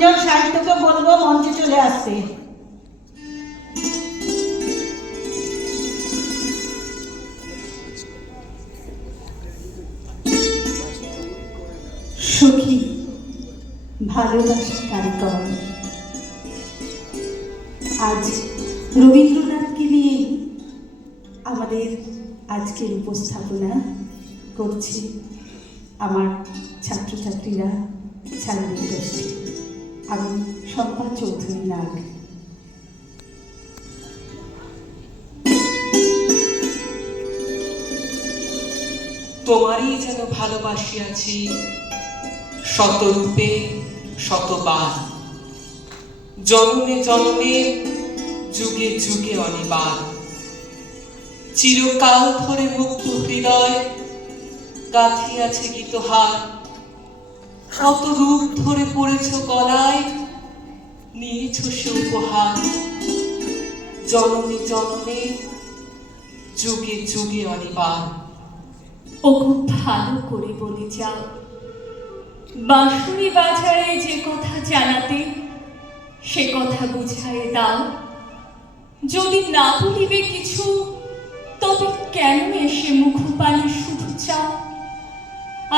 মৃত্যুঞ্জয় সাহিত্যকে বলবো মঞ্চে চলে আসতে। সখী ভালোবাসার কারিগর, আজ রবীন্দ্রনাথকে নিয়ে আমাদের আজকের উপস্থাপনা করছে আমার ছাত্রছাত্রীরা, ছাত্রী গোষ্ঠী। আমি শম্পা চৌধুরী নাগ। তোমারই যেন ভালোবাসিয়াছি শতরূপে শতবার, জন্মে জন্মে যুগে যুগে অনিবার। চিরকাল ধরে মুক্ত হৃদয় গাঁথিয়াছে গীতহার, কত রূপ ধরে পড়েছ গলায়, নিয়েছ সে উপহার। জন্মে জন্মে যুগে যুগে অনিবার। ও খুব ভালো করে বলে যাও, বাঁশুড়ি বাজারে যে কথা জানাতে সে কথা বুঝায় দাও। যদি না বলিবে কিছু, তবে কেন এসে মুখপানে শুধু চাও?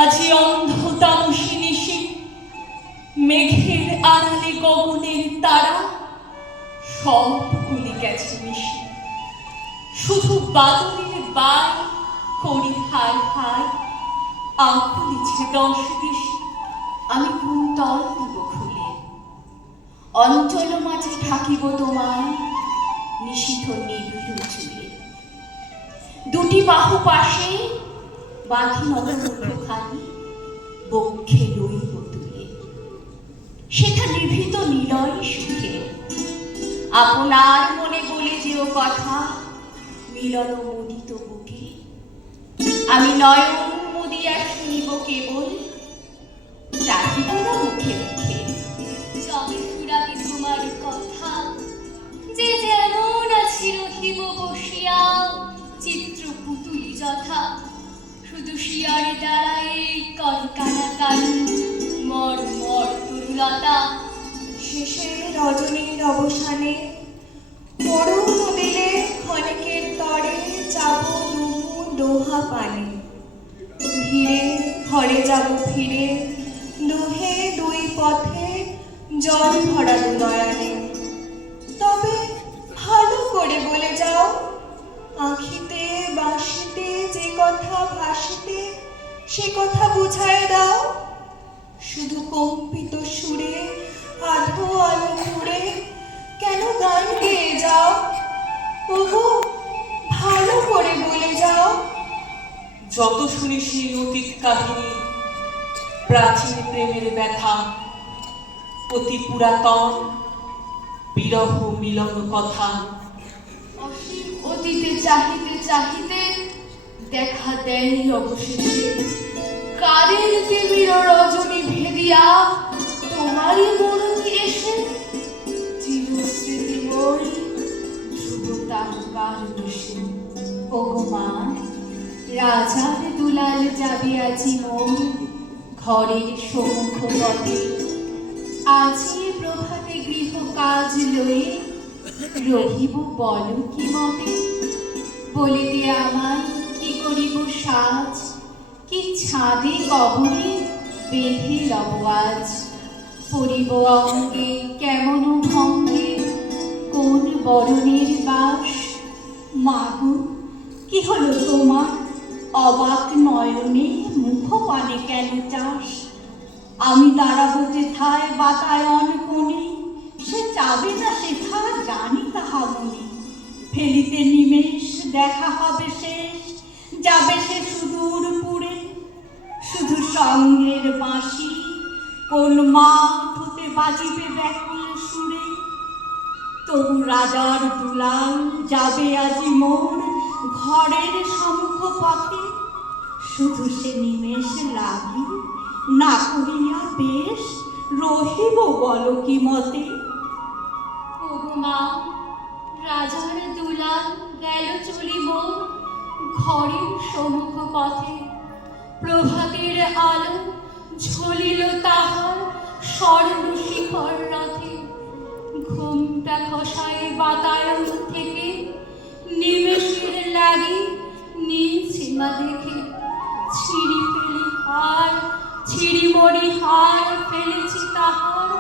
আজি অন্ধ তামসী নিশি, মেঘের আড়ালে গগনের তারা সব ভুলে গেছে মিশি। শুধু বাদলের বাই করি হায় হায়, আকুলিছে দশ দিশি। আমি কুন্তল দিব খুলে, অঞ্চল মাঝে থাকিব তোমার নিশীথ নিবিড় চুলে। দুটি বাহু পাশে বাঁধি নত মুঠোখানি, বক্ষে লইব তুলে। সেটা নিভৃত নিলয় সুখে, আপনার মনে বলে যেও কথা মিলন মুদিত বুকে। আমি নয়ন মুদিয়া শুনিব কেবল, চাহিব না মুখে মুখে। যবে ফুরাবে তোমার কথা, যে যেমন আছি রহিব বসিয়া চিত্র পুতুলি যথা। শুধু শিয়ারে দাঁড়ায় কনকানা কানি, মর মর তরুলতা। শেষে রজনীর অবসানে করুণ দিলে ক্ষণিকের তরে যাব নুহু দোহা পানে। ভিড়ে ঘরে যাব ফিরে, দুহে দুই পথে জল ভরা দু নয়নে। তবে ভালো করে বলে যাও, আঁখিতে বাঁশিতে যে কথা ভাসিতে সে কথা বুঝায় দাও। শুধু কম্পিত সুরে আধো আলো ঘুরে কেন গান গেয়ে যাও? ওগো ভালো করে বলে যাও। যত শুনি সেই অতীত কাহিনী, প্রাচীন প্রেমের ব্যথা, অতি পুরাতন বিরহ মিলন কথা। অসীম অতীতে চাহিতে চাহিতে দেখা দেয় অবশেষে কারের তিমির রজনী ভেদিয়া তোমারই মরণী এসে। চিরস্মৃতিময় ধ্রুব তারকার বসে। ওগো মা, রাজার দুলাল যাবে আজি মোর ঘরের সম্মুখ পথে। আজি প্রভাতে গৃহ কাজ লয়ে রহিব বল কি মতে। বলিতে আমায় কি করিব সাজ, কি ছাদে কবরে বেঁধে লব আজ। পরিব অঙ্গে কেমন ভঙ্গে, কোন বরণের বাস। মাগো, কি হলো তোমার? অবাক নয়নে মুখ পানে কেন চাস? আমি দাঁড়াবো যেথায় বাতায়ন কোণে, সে চাবে না সেথা জানি তাহা মনে। ফেলিতে নিমেষ দেখা হবে শেষ, যাবে সে সুদূর পুরে। শুধু সঙ্গের বাঁশি কোন মাঠ হতে বাজিবে ব্যাকুল সুরে। তবু রাজার দুলাল যাবে আজি মোর ঘরের সম্মুখ পথে। শুধু সে নিমেষ লাগি না করিয়া বেশ রহিব বল কি মতে। ওগো মা, রাজার দুলাল গেল চলিব ঘরের সম্মুখ পথে। প্রভাতের আলো ঝলিল তাহার স্বর্ণ শিখা ঘর রথে ঘুমটা খসায় বাতায়ন থেকে নিমেষের লাগি নীল সীমা দেখে ছিঁড়ি ফেলি হার ছিঁড়ি মরি হার ফেলেছি তাহার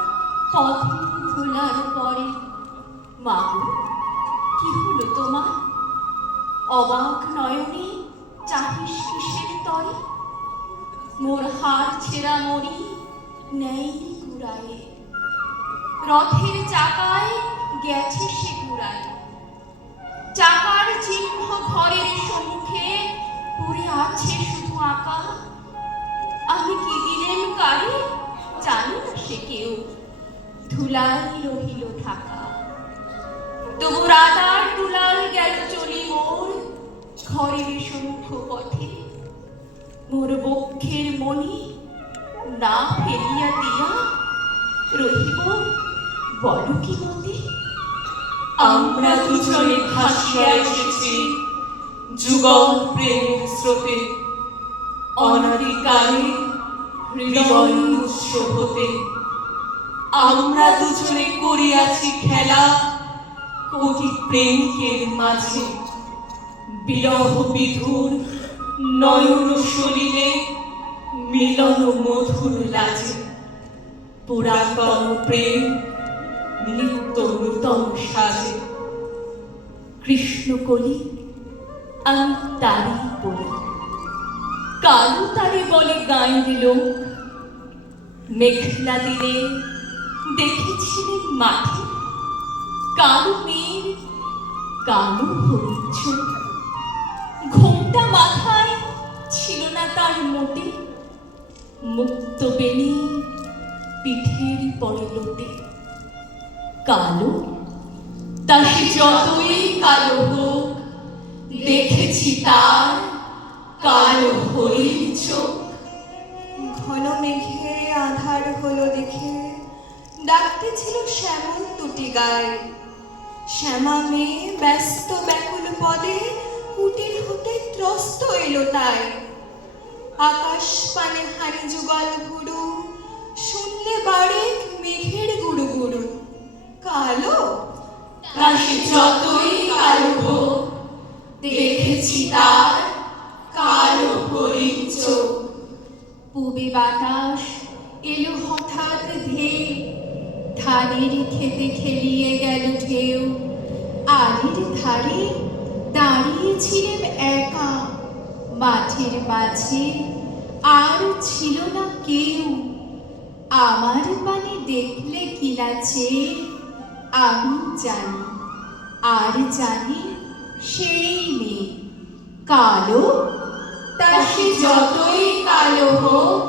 পথে ধুলার পরে। মাগো, কি হলো তোমার? অবাক নয়নে চাহিস কিসের তরে? মোর হার ছেঁড়া মরি নেই কুড়ায়ে, রথের চাকায় গেছে সে কুড়ায়। চাকার চিহ্ন ঘরের সম্মুখে পড়ে আছে শুধু আঁকা। আমি কি দিলেন কারে জানি না সে কেউ, ধুলাই রহিল ঢাকা। তবু রাতার দুলাল গেল চলি মোর ঘরের সম্মুখ পথে। মোর বক্ষের মণি না ফেলিয়া দিয়া রহিব বলো কি মতে? আমরা দুজনে ভাসিয়া এসেছি যুগল প্রেমের স্রোতে, অনাদিকালে হৃদয় উৎস হতে। আমরা দুজনে করিয়াছি খেলা কোটি প্রেমিকের মাঝে, বিরহ বিধুর নয়ন সলিলে মিলন মধুর লাজে। পুরাতন প্রেম নিত্য নূতন সাজে। কৃষ্ণকলি আমি তারই বলি, কালো তারে বলে গাঁয়ের লোক। মেঘলা দিনে দেখেছিলেন মাঠে কালো মেয়ের কালো হরিণ চোখ। ঘোমটা মাথায় ছিল না তার মোটে, মুক্ত বেনি পিঠের পরে লোটে। কালো তা সে যতই কালো হোক, দেখেছি তার কালো হরিণ চোখ। ঘন মেঘে আধার হলো দেখে ডাকতে ছিল শ্যামল দুটি গায়ে। শ্যামা মেয়ে ব্যস্ত ব্যাকুল পদে কুটির হতে ত্রস্ত এলো তাই। আকাশ পানে হানি যুগল গুরু, শুনলে বাড়ে মেঘের গুরু গুরু। কালো তা সে যতই কালো হোক, দেখেছি তার কালো হরিণ চোখ। পূবে বাতাস এলো হঠাৎ ধেয়ে, ধানের খেতে খেলিয়ে গেল ঢেউ। আড়ির ধারে দাঁড়িয়েছিলেন একা, মাঠের মাঝে আর ছিল না কেউ। আমার পানে দেখলে কি লাছে আমি জানি, আর জানি সেই মেয়ে কালো। তা সে যতই কালো হোক,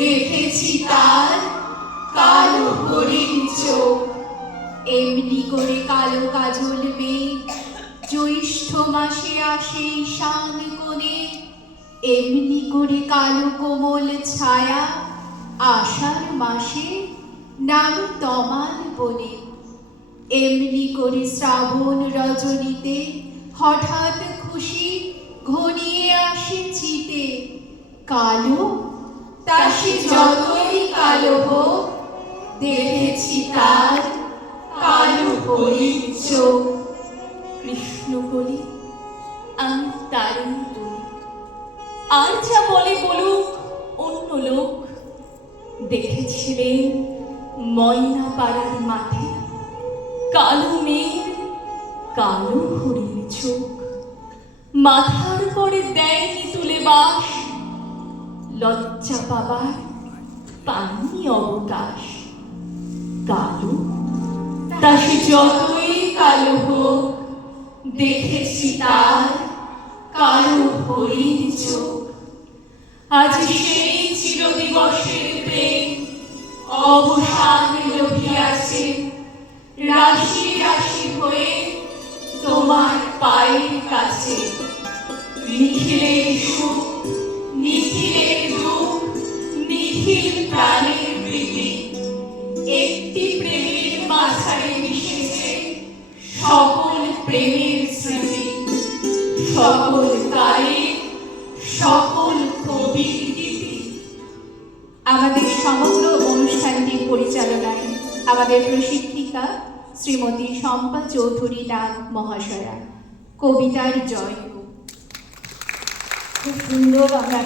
দেখেছি তার কালো হরিণ চোখ। এমনি করে কালো কাজল মেঘ জ্যৈষ্ঠ মাসে আসে ঈশান কোণে। এমনি করে কালো কোমল ছায়া আষাঢ় মাসে নামে তমাল বনে। এমনি করে শ্রাবণ রজনীতে হঠাৎ খুশি ঘনিয়ে আসে চিতে। কালো তা সে যতই কালো হোক, দেখেছি তার কালো হরিণ চোখ। কৃষ্ণকলি আমি তারই বলি, আর যা বলে বলুক অন্য লোক। দেখেছিলেন ময়না পাড়ার মাঠে কালো মেয়ের কালো হরিণ চোখ। মাথার পরে দেয়নি তুলে বাস, লজ্জা পাবার পাননি অবকাশ। কালো তা সে যতই কালো হোক, দেখেছি তার কালো হরিণ চোখ। আজ সেই চিরদিবসের প্রেম অবসান লভিয়াছে, রাশি রাশি হয়ে তোমার পায়ের কাছে। নিখিলের সুখ নিখিলের দুঃখ, নিখিল প্রাণের প্রীতি, একটি প্রেমের মাঝারে মিশেছে সকল প্রেমের স্মৃতি। সকল গায়ে সকল কবির গীতি। আমাদের সমগ্র অনুষ্ঠানটির পরিচালনায় আমাদের প্রশিক্ষিকা শ্রীমতী শম্পা চৌধুরী নাগ মহাশয়া। কবিতার জয়। খুব সুন্দর আমরা